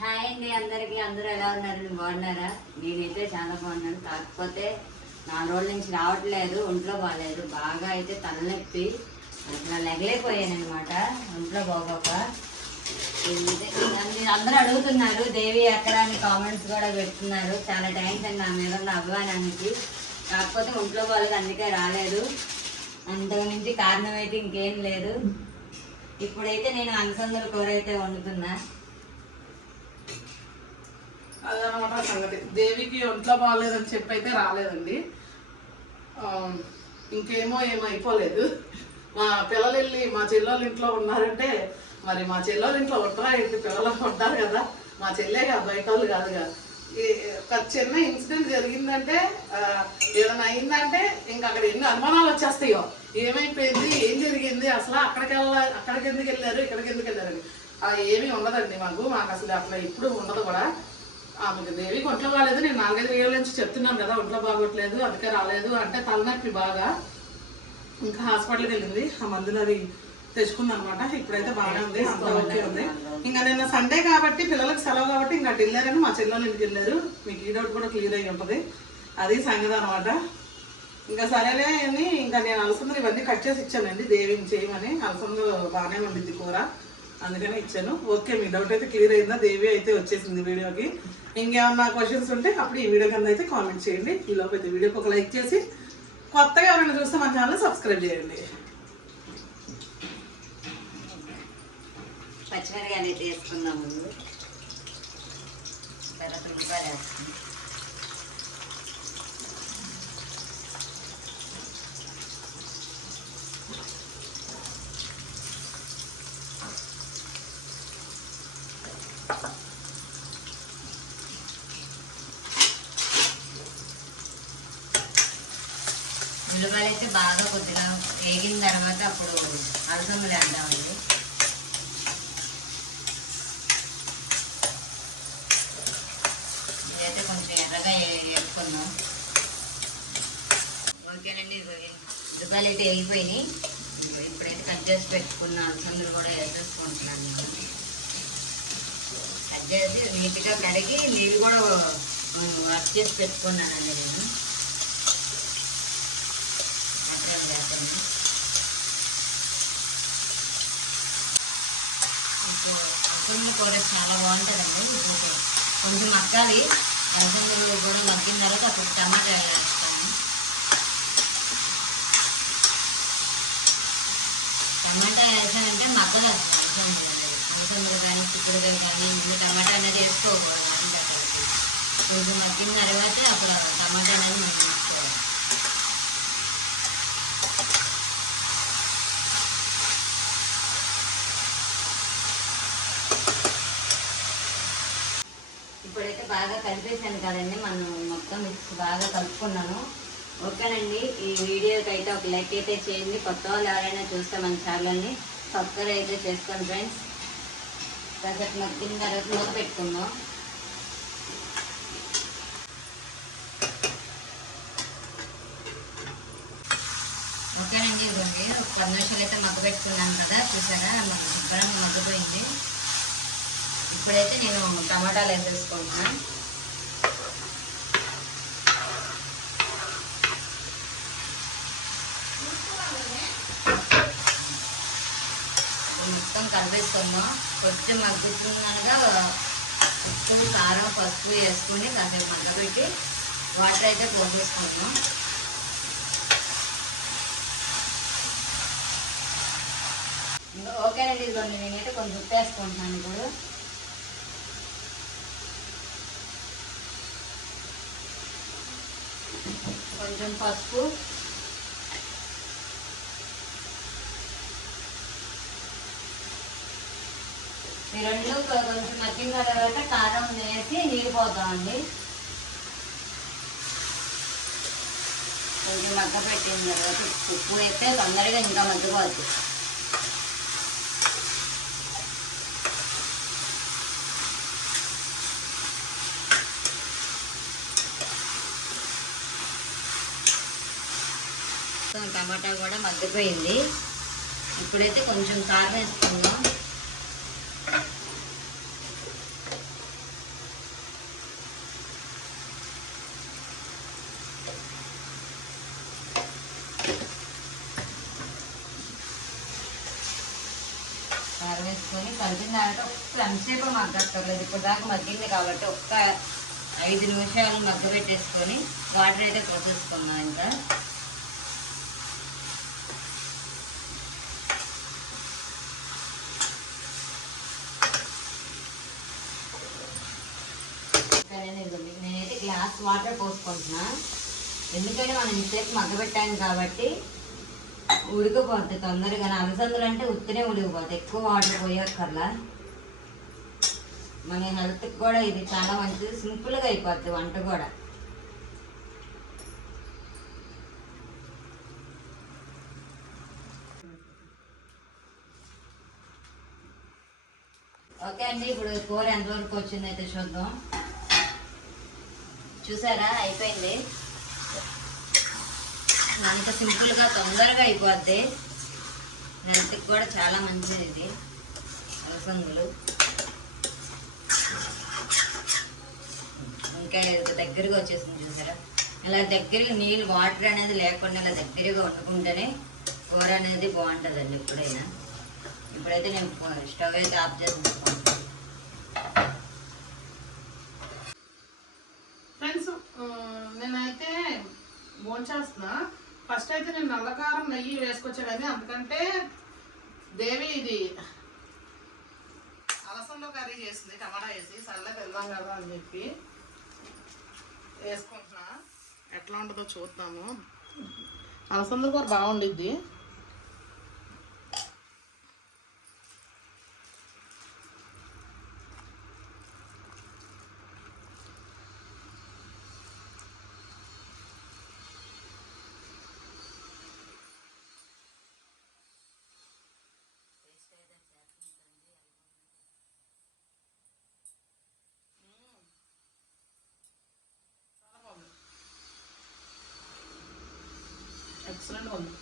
Hi అండి అందరికి. అందరూ ఎలా ఉన్నారు? బాగున్నారా? నేనైతే చాలా బాగున్నాను. కాకపోతే 4 రోజుల నుంచి రావట్లేదు, ఒంట్లో బాగాలేదు. బాగా అయితే తలనొప్పి, అట్లా లెగలేకపోయాను అనమాట ఒంట్లో బాగోక. అందరూ అడుగుతున్నారు దేవి ఎక్కడ అని కామెంట్స్ కూడా పెడుతున్నారు. చాలా థ్యాంక్స్ అండి నా మీద ఉన్న అభిమానానికి. కాకపోతే ఒంట్లో బాగాలేదు, అందుకే రాలేదు. అంతకు మించి కారణం అయితే ఇంకేం లేదు. ఇప్పుడైతే నేను అలసందల కూర అయితే వండుతున్నా. అదనమాట సంగతి. దేవికి ఒంట్లో బాగాలేదని చెప్పి అయితే రాలేదండి. ఇంకేమో అయిపోలేదు. మా పిల్లలు వెళ్ళి మా చెల్లెళ్ళ ఇంట్లో ఉన్నారంటే మరి మా చెల్లెళ్ళ ఇంట్లో ఉంటారా ఏంటి? పిల్లలు ఉంటారు కదా, మా చెల్లె కాదు, బయట వాళ్ళు కాదుగా. ఒక చిన్న ఇన్సిడెంట్ జరిగిందంటే, ఏదైనా అయిందంటే ఇంకా అక్కడ ఎన్ని అనుమానాలు వచ్చేస్తాయో. ఏమైపోయింది, ఏం జరిగింది, అసలు అక్కడికి ఎందుకు వెళ్ళారు, ఇక్కడికి ఎందుకు వెళ్ళారని ఏమీ ఉండదండి. మాకు అసలు అట్లా ఇప్పుడు ఉండదు కూడా. ఆమెకు దేవికి ఒంట్లో బాగాలేదు. నేను 4-5 ఏళ్ళ నుంచి చెప్తున్నాను కదా ఒంట్లో బాగోట్లేదు, అందుకే రాలేదు అంటే తలనొప్పి బాగా. ఇంకా హాస్పిటల్కి వెళ్ళింది, ఆ మందులు అవి తెచ్చుకుందనమాట. ఇప్పుడైతే బాగానే ఉంది, అంతా ఓకే ఉంది. ఇంకా నిన్న సండే కాబట్టి పిల్లలకు సెలవు కాబట్టి ఇంకా అటు వెళ్ళారని మా చెల్లెలు ఇంటికి వెళ్ళారు. మీకు ఈ డౌట్ కూడా క్లియర్ అయ్యి ఉంటుంది. అది సంగతి అనమాట. ఇంకా సరేలే అని ఇంకా నేను అలసందలు ఇవన్నీ కట్ చేసి ఇచ్చానండి దేవిని చేయమని. అలసందలు బాగానే ఉండిద్ది కూర, అందుకనే ఇచ్చాను. ఓకే, మీ డౌట్ అయితే క్లియర్ అయిందా? దేవి అయితే వచ్చేసింది వీడియోకి. ఇంకేమన్నా క్వశ్చన్స్ ఉంటే అప్పుడు ఈ వీడియో కింద అయితే కామెంట్ చేయండి. ఈ లోపు అయితే వీడియోకి ఒక లైక్ చేసి, కొత్తగా ఎవరైనా చూస్తే మన ఛానల్ సబ్స్క్రైబ్ చేయండి. పచ్చిమిరకాయలు అయితే వేసుకుందాం ముందు, తర్వాత ఉల్లిపాయలు వేసుకుందాం. ఉల్లిపాయలు అయితే బాగా కొద్దిగా వేగిన తర్వాత అప్పుడు అలసందలు వేద్దామండి. ఇదైతే కొంచెం ఎర్రగా వేసుకుందాం. ఓకేనండి, ఉల్లిపాయలు అయితే వేగిపోయినాయి. ఇప్పుడైతే కట్ చేసి పెట్టుకున్న అలసందలు కూడా వేసేసుకుంటున్నాను. కట్ చేసి నీట్గా కడిగి నీళ్ళు కూడా వాష్ చేసి పెట్టుకున్నానండి నేను. అలసందల కూర చాలా బాగుంటుందండి. కొంచెం మగ్గాలి, అలసందలు కూడా మగ్గిన తర్వాత అప్పుడు టమాటా వేస్తాను. టమాటా వేసానంటే మగ్గలు వస్తాయి అలసందలు కానీ చిక్కుడుకాయ కానీ. ముందు టమాటా అనేది వేసుకోకూడదు, కొంచెం మగ్గిన తర్వాత అప్పుడు టమాటా అనేది మనం వేసుకోవాలి. ఇప్పుడైతే బాగా కలిపేసాను కదండి, మనం మొత్తం మిక్స్ బాగా కలుపుకున్నాను. ఓకేనండి, ఈ వీడియోకి అయితే ఒక లైక్ అయితే చేయండి. కొత్త వాళ్ళు ఎవరైనా చూస్తే మన ఛానల్ని సబ్స్క్రైబ్ అయితే చేసుకోండి ఫ్రెండ్స్. కాసేపు మగ్గిన తర్వాత మూత పెట్టుకుందాం. ఓకేనండి, ఇవ్వండి ఒక 10 నిమిషాలు అయితే మగ్గ పెట్టుకున్నాను కదా, చూసారా మనకు శుభ్రంగా మగ్గిపోయింది. ఇప్పుడైతే నేను టమాటాలు వేసేసుకుంటున్నాను. మొత్తం కలిపేసుకుందాం. కొంచెం మగ్గుతుందనగా ఉప్పు, కారం, పసుపు వేసుకుని కాసేపు మగ్గబెట్టి వాటర్ అయితే పోసేసుకుందాం. ఓకేనండి, ఇదిగోండి నేనైతే కొంచెం ఉప్పు వేసుకుంటున్నాను. ఇప్పుడు కొంచెం పసుపు, ఈ రెండు కొంచెం మగ్గిన తర్వాత కారం వేసి నీళ్ళు పోతామండి. కొంచెం మగ్గ పెట్టిన తర్వాత ఉప్పు వేస్తే తొందరగా ఇంకా మగ్గిపోద్ది. టమాటా కూడా మగ్గిపోయింది. ఇప్పుడైతే కొంచెం కారం వేసుకుందాం. మగ్గిన తర్వాత ఒక్క ఎంతసేపు మగ్గక్కర్లేదు. ఇప్పుడు దాకా మగ్గింది కాబట్టి ఒక్క 5 నిమిషాలు మగ్గబెట్టేసుకొని వాటర్ అయితే పోసేసుకున్నాం. ఇంకా నేనైతే గ్లాస్ వాటర్ పోసుకుంటున్నా. ఎందుకంటే మనం ఇంతసేపు మగ్గబెట్టాం కాబట్టి ఉడికిపోద్ది తొందరగా. అలసందలు అంటే ఉత్తినే ఉడికిపోద్ది, ఎక్కువ వాటర్ పోయక్కర్లా. మన హెల్త్కి కూడా ఇది చాలా మంచిది, సింపుల్గా అయిపోద్ది వంట కూడా. ఓకే అండి, ఇప్పుడు కూర ఎంతవరకు వచ్చిందైతే చూద్దాం. చూసారా, అయిపోయింది. అంత సింపుల్గా తొందరగా అయిపోద్ది, హెల్త్కి కూడా చాలా మంచిది ఇది అలసందలు. ఇంకా దగ్గరగా వచ్చేసింది చూసారా. ఇలా దగ్గరగా నీళ్ళు వాటర్ అనేది లేకుండా ఇలా దగ్గరగా వండుకుంటేనే కూర అనేది బాగుంటుందండి ఎప్పుడైనా. ఇప్పుడైతే నేను స్టవ్ అయితే ఆఫ్ చేసుకుంటాను. ఫ్రెండ్స్, నేనైతే భోంచేస్తున్నా. ఫస్ట్ అయితే నేను నల్లకారం నెయ్యి వేసుకొచ్చా, కానీ అందుకంటే దేవి ఇది అలసంద కర్రీ చేసింది టమాటా వేసి, సర్లే వెళ్దాం కదా అని చెప్పి వేసుకుంటున్నా. ఎట్లా ఉంటుందో చూద్దాము. అలసంద కూర బాగుండిద్ది. ఎక్సలెంట్ ఉంది.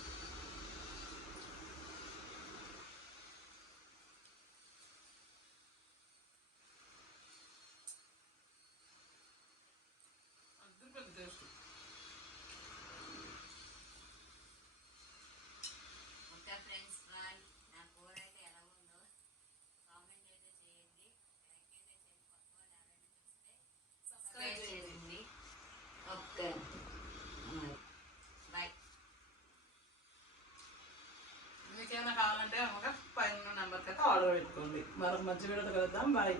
Okay friends, bye. నా కూర అయితే ఎలా ఉందో కామెంట్ అయితే చేయండి. సబ్స్క్రైబ్ చేయండి. Okay bye. మీకేమైనా కావాలంటే పైన నెంబర్కి అయితే ఆర్డర్ పెట్టుకోండి. మరొక మంచి వీడియోతో కలుద్దాం. బాయ్.